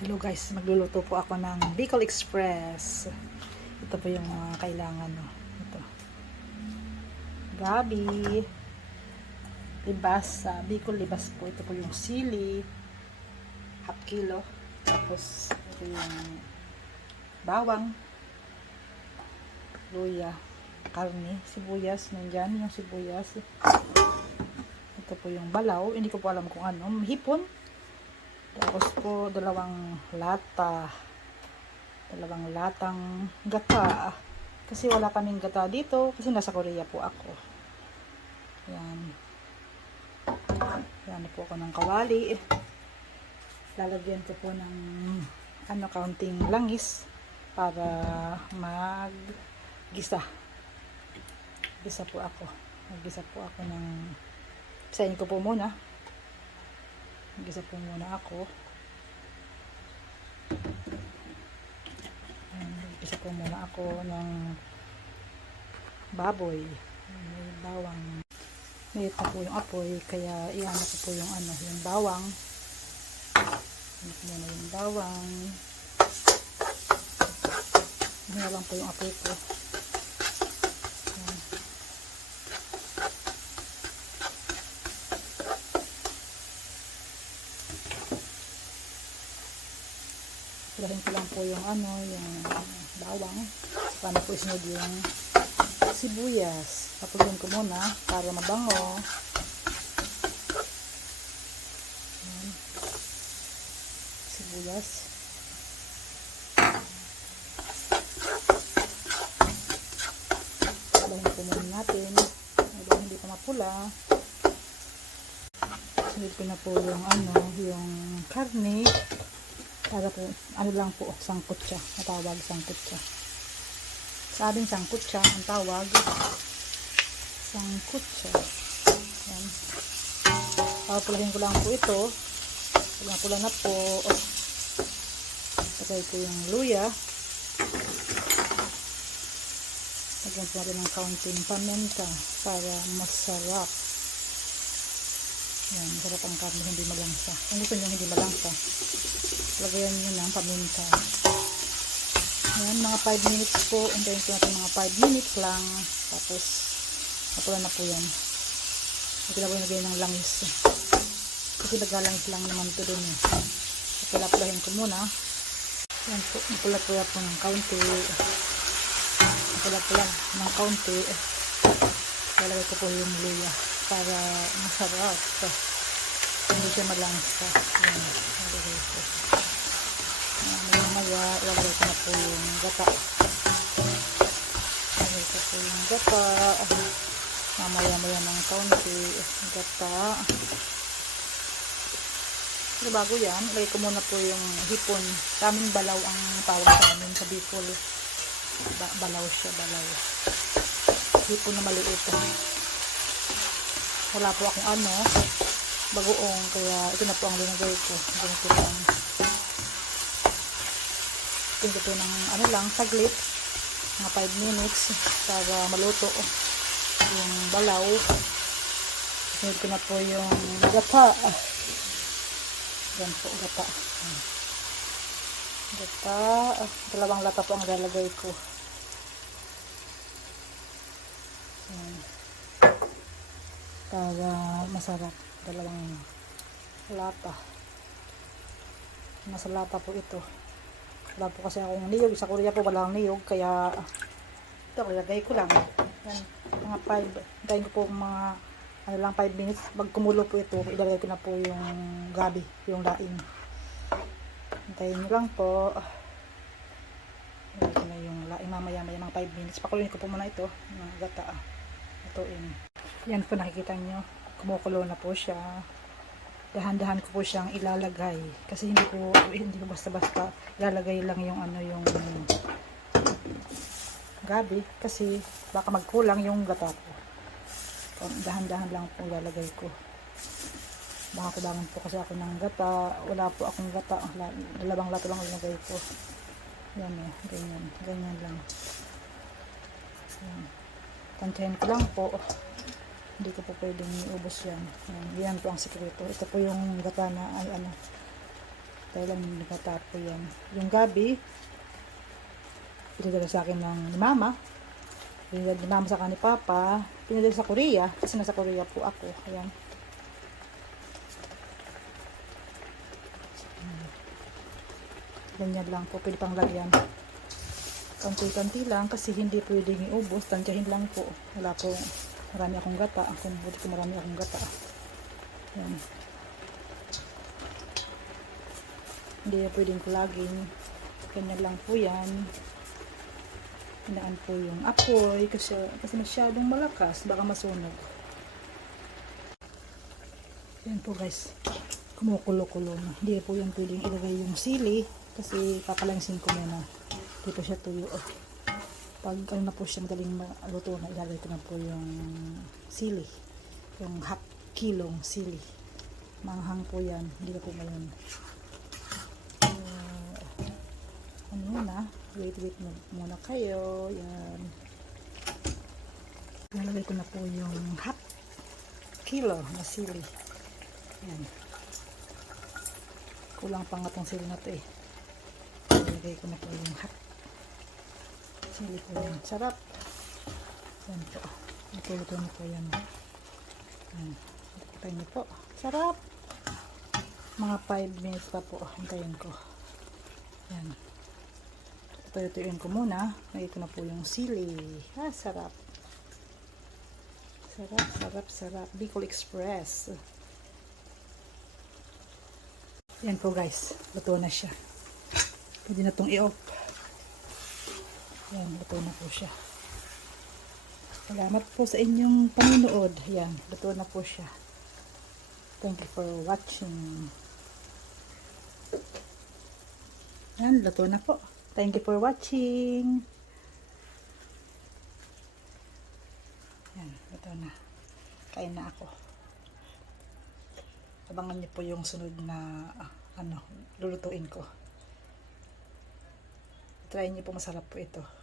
Hello guys, magluluto po ako ng Bicol Express. Ito po yung mga kailangan. No? Ito. Gabi. Libas. Bicol libas po. Ito po yung sili. Half kilo. Tapos ito yung bawang. Luya. Karne. Sibuyas. Nandyan yung sibuyas. Ito po yung balaw. Hindi ko po alam kung ano. Hipon. Tapos po, dalawang latang gata. Kasi wala kaming gata dito. Kasi nasa Korea po ako. Yan. Yan po ako ng kawali. Lalagyan ko po ng kaunting langis para maggisa. Gisa po ako. Maggisa po ako ng isayin ko po muna. Gisa po muna ako. Gisa po muna ako ng baboy. May bawang. Mayroon po yung apoy. Kaya iano ko po yung yung bawang. Iano ko muna yung bawang. Iano lang po yung apoy ko. Pulahin ko lang po yung yung bawang. Paano po isunod yung sibuyas. Papulihin ko muna para mabango. Ayan. Sibuyas. Pulahin ko muna natin. Habang hindi pa mapula. Sunod ko na po yung yung karne. Para po, lang po, sangkutsa. Matawag sangkutsa. Sa amin, sangkutsa ang tawag. Sangkutsa. Yan. Papulahin ko lang po ito. Pula na po. Lagay ko yung luya. Lagyan po natin ng kaunting paminta para masarap. Yan, masarap ang karne, hindi malangsa. Kung gusto nyo hindi malangsa, lagayan nyo ng paminta. Ayan, mga 5 minutes po. Hintayin ko natin mga 5 minutes lang. Tapos, napula na po yan. Hindi ko na po nagay ng langis. Kasi nagalangis lang naman ito din eh. Napula-pulahin ko muna. Ayan po, napula-pula po ng kaunti. Napula-pula ng kaunti. Lalagay ko po yung luya para masarap. Hindi siya malangsa. Ayan, lalagay ko. Maya, ilagay ko na po yung gata. Ilagay ko po yung gata. Mamaya-maya ng kaunti. Gata. Pero bago yan, ilagay ko muna po yung hipon. Daming balaw ang tawag sa amin sa Bicol. Balaw siya, balaw. Hipon na maliit. Wala po akong bagoong. Kaya ito na po ang linagay ko. Ganito lang. Tingnan ko ng lang, saglit, mga 5 minutes para maluto yung balaw. Sunod ko na po yung gata. Yan po, gata. Gata. Dalawang lata po ang lalagay ko. Yan. Para masarap. Dalawang lata. Nasa lata po ito. Wala po kasi akong niyog. Sa Korea po walang niyog. Kaya ito, ilagay ko lang. Yan, mga 5. Hintayin ko po mga 5 minutes. Pag kumulo po ito, ilagay ko na po yung gabi, yung laing. Hintayin nyo lang po. Ilagay ko na yung laing mamaya-maya mga 5 minutes. Pakuluin ko po muna ito. Mga gata. Ituin. Yan po, nakikita nyo. Kumukulo na po siya. Dahan-dahan ko po siyang ilalagay kasi hindi ko basta-basta ilalagay lang yung yung gabi kasi baka magkulang yung gata ko. Dahan-dahan lang po ilalagay ko. Baka kulangan po kasi ako ng gata. Wala po akong gata. Dalawang lato lang ilalagay ko. Yan ganyan lang. Yan. Tantahin ko lang po. Hindi ko po pwedeng iubos yan. Yan po ang sikreto. Ito po yung gata na Tayo lang yung nagkatapo yan. Yung gabi, pinadala sa akin ng ni Mama. Pinadala ni Mama sa akin ni Papa. Pinadala sa Korea. Kasi nasa Korea po ako. Ayan. Ganyan lang po. Pwede pang lagyan. Kanti-kanti lang kasi hindi pwedeng iubos. Tansyahin lang po. Wala po. Marami akong gata. Kung buti ko marami akong gata. Ayan. Hindi na pwedeng kulagin. Ganyan lang po yan. Hinaan po yung apoy kasi masyadong malakas. Baka masunog. Yan po guys. Kumukulo-kulo na. Hindi po yan pwedeng ilagay yung sili kasi papalansin ko muna. Hindi po siya tuyo. Pag ano na po siya madaling maluto na, ilalagay ko na po yung sili. Yung half kilong sili. Manghang po yan. Hindi na po ngayon. Ano muna? Wait muna kayo. Yan. Ilalagay ko na po yung half kilo na sili. Yan. Kulang pa nga tong sili na to eh. Ilalagay ko na po yung half sili ko yan. Sarap. Yan po. Ito na po yan. Yan. Hintayin niyo po. Sarap. Mga 5 minutes pa po. Hintayin ko. Yan. Tuyuin ko muna. Ito na po yung sili. Sarap. Sarap, sarap, sarap. Bicol Express. Yan po guys. Luto na siya. Pwede na itong i-off. Yan, luto na po siya. Salamat po sa inyong panonood. Yan, luto na po siya. Thank you for watching. Yan, luto na po. Thank you for watching. Yan, luto na. Kain na ako. Abangan niyo po yung sunod na lulutuin ko. Try niyo po, masarap po ito.